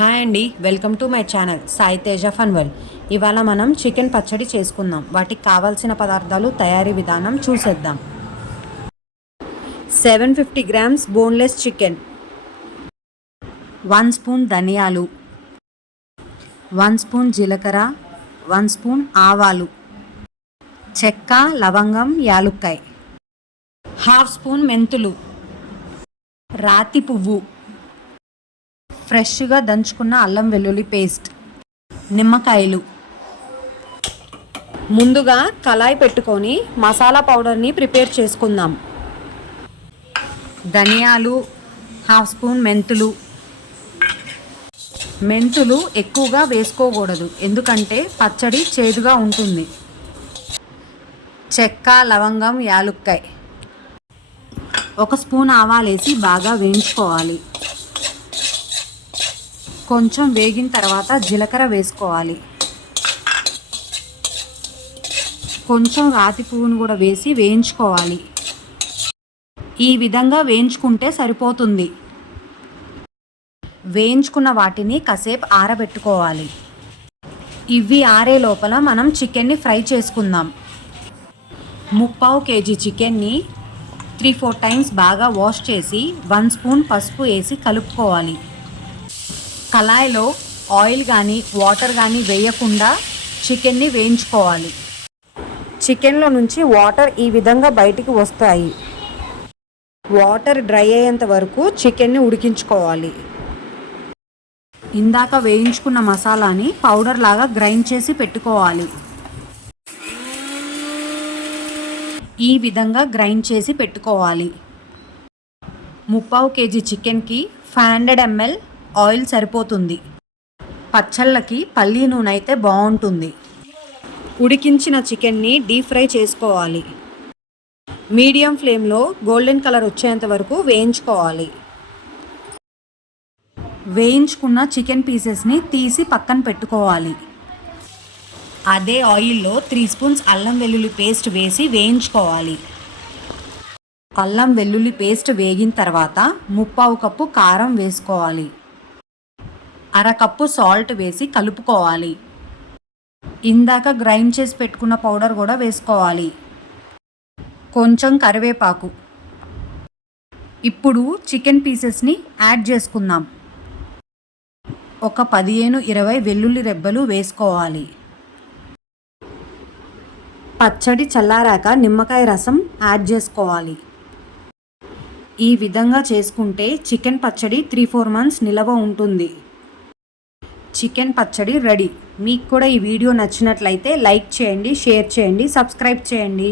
Hi అండి welcome to my channel Sai Teja ఫన్వల్ ఇవాళ మనం చికెన్ పచ్చడి చేసుకుందాం. వాటికి కావాల్సిన పదార్థాలు తయారీ విధానం చూసేద్దాం. Seven fifty grams boneless chicken. One spoon ధనియాలు. వన్ స్పూన్ జీలకర్ర. వన్ స్పూన్ ఆవాలు. చెక్క లవంగం యాలుక్కాయ. హాఫ్ స్పూన్ మెంతులు. రాతి పువ్వు. ఫ్రెష్గా దంచుకున్న అల్లం వెల్లుల్లి పేస్ట్. నిమ్మకాయలు. ముందుగా కళాయి పెట్టుకొని మసాలా పౌడర్ని ప్రిపేర్ చేసుకుందాం. ధనియాలు హాఫ్ స్పూన్ మెంతులు. మెంతులు ఎక్కువగా వేసుకోకూడదు ఎందుకంటే పచ్చడి చేదుగా ఉంటుంది. చెక్క లవంగం యాలుక్కాయ. ఒక స్పూన్ ఆవాలేసి బాగా వేయించుకోవాలి. కొంచెం వేగిన తర్వాత జీలకర్ర వేసుకోవాలి. కొంచెం రాతి పువ్వును కూడా వేసి వేయించుకోవాలి. ఈ విధంగా వేయించుకుంటే సరిపోతుంది. వేయించుకున్న వాటిని కాసేపు ఆరబెట్టుకోవాలి. ఇవి ఆరే లోపల మనం చికెన్ని ఫ్రై చేసుకుందాం. ముప్పావు కేజీ చికెన్ని త్రీ ఫోర్ టైమ్స్ బాగా వాష్ చేసి వన్ స్పూన్ పసుపు వేసి కలుపుకోవాలి. కళాయిలో ఆయిల్ కానీ వాటర్ కానీ వేయకుండా చికెన్ని వేయించుకోవాలి. చికెన్లో నుంచి వాటర్ ఈ విధంగా బయటికి వస్తాయి. వాటర్ డ్రై అయ్యేంత వరకు చికెన్ని ఉడికించుకోవాలి. ఇందాక వేయించుకున్న మసాలాని పౌడర్ లాగా గ్రైండ్ చేసి పెట్టుకోవాలి. ఈ విధంగా గ్రైండ్ చేసి పెట్టుకోవాలి. ముప్పావు కేజీ చికెన్కి ఫైవ్ హండ్రెడ్ ఎంఎల్ ఆయిల్ సరిపోతుంది. పచ్చళ్ళకి పల్లీ నూనె అయితే బాగుంటుంది ఉడికించిన చికెన్ని డీప్ ఫ్రై చేసుకోవాలి. మీడియం ఫ్లేమ్లో గోల్డెన్ కలర్ వచ్చేంత వరకు వేయించుకోవాలి. వేయించుకున్న చికెన్ పీసెస్ని తీసి పక్కన పెట్టుకోవాలి. అదే ఆయిల్లో త్రీ స్పూన్స్ అల్లం వెల్లుల్లి పేస్ట్ వేసి వేయించుకోవాలి. అల్లం వెల్లుల్లి పేస్ట్ వేగిన తర్వాత ముప్పావు కప్పు కారం వేసుకోవాలి. అరకప్పు సాల్ట్ వేసి కలుపుకోవాలి. ఇందాక గ్రైండ్ చేసి పెట్టుకున్న పౌడర్ కూడా వేసుకోవాలి. కొంచెం కరివేపాకు. ఇప్పుడు చికెన్ పీసెస్ని యాడ్ చేసుకుందాం. ఒక పదిహేను ఇరవై వెల్లుల్లి రెబ్బలు వేసుకోవాలి. పచ్చడి చల్లారాక నిమ్మకాయ రసం యాడ్ చేసుకోవాలి. ఈ విధంగా చేసుకుంటే చికెన్ పచ్చడి త్రీ ఫోర్ మంత్స్ నిలవ ఉంటుంది. చికెన్ పచ్చడి రెడీ. మీకు కూడా ఈ వీడియో నచ్చినట్లయితే లైక్ చేయండి షేర్ చేయండి సబ్స్క్రైబ్ చేయండి.